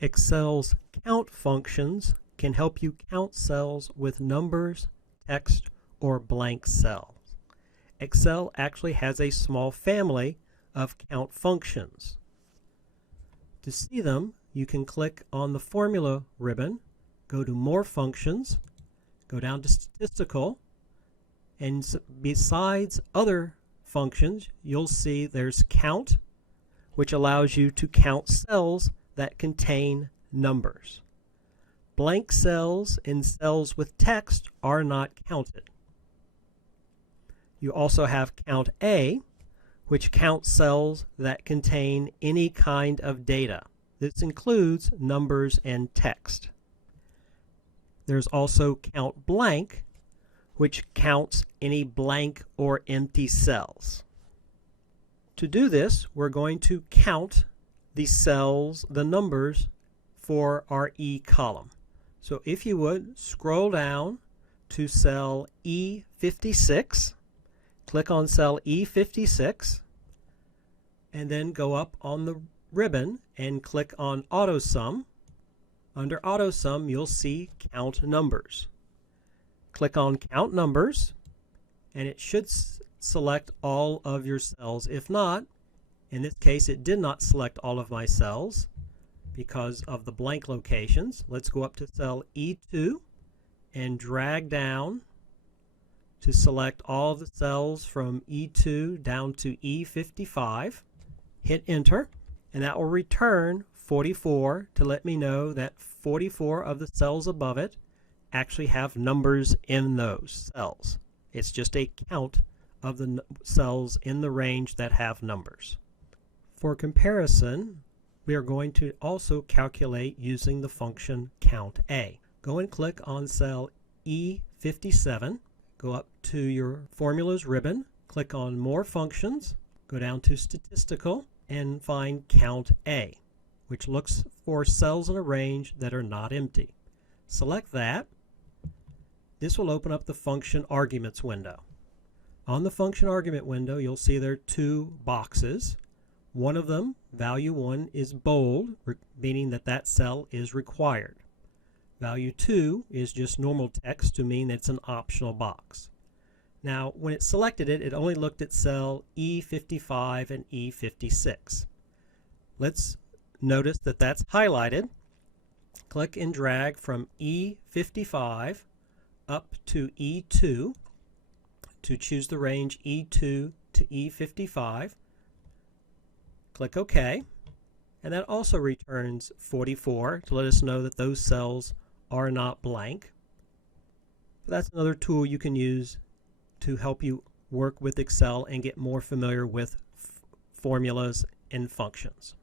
Excel's count functions can help you count cells with numbers, text, or blank cells. Excel actually has a small family of count functions. To see them, you can click on the Formula ribbon, go to More Functions, go down to Statistical, and besides other functions, you'll see there's Count, which allows you to count cells that contain numbers. Blank cells and cells with text are not counted. You also have Count A, which counts cells that contain any kind of data. This includes numbers and text. There's also Count Blank, which counts any blank or empty cells. To do this, we're going to count the cells, the numbers for our E column. So if you would, scroll down to cell E56, click on cell E56, and then go up on the ribbon and click on AutoSum. Under AutoSum, you'll see Count Numbers. Click on Count Numbers, and it should select all of your cells. If not, in this case, it did not select all of my cells because of the blank locations. Let's go up to cell E2 and drag down to select all the cells from E2 down to E55. Hit Enter, and that will return 44 to let me know that 44 of the cells above it actually have numbers in those cells. It's just a count of the cells in the range that have numbers. For comparison, we are going to also calculate using the function Count A. Go and click on cell E57, go up to your Formulas ribbon, click on More Functions, go down to Statistical, and find Count A, which looks for cells in a range that are not empty. Select that. This will open up the Function Arguments window. On the Function Argument window, you'll see there are two boxes. One of them, value 1, is bold, meaning that that cell is required. Value 2 is just normal text to mean that it's an optional box. Now, when it selected it, it only looked at cell E55 and E56. Let's notice that that's highlighted. Click and drag from E55 up to E2 to choose the range E2 to E55. Click OK, and that also returns 44 to let us know that those cells are not blank. That's another tool you can use to help you work with Excel and get more familiar with formulas and functions.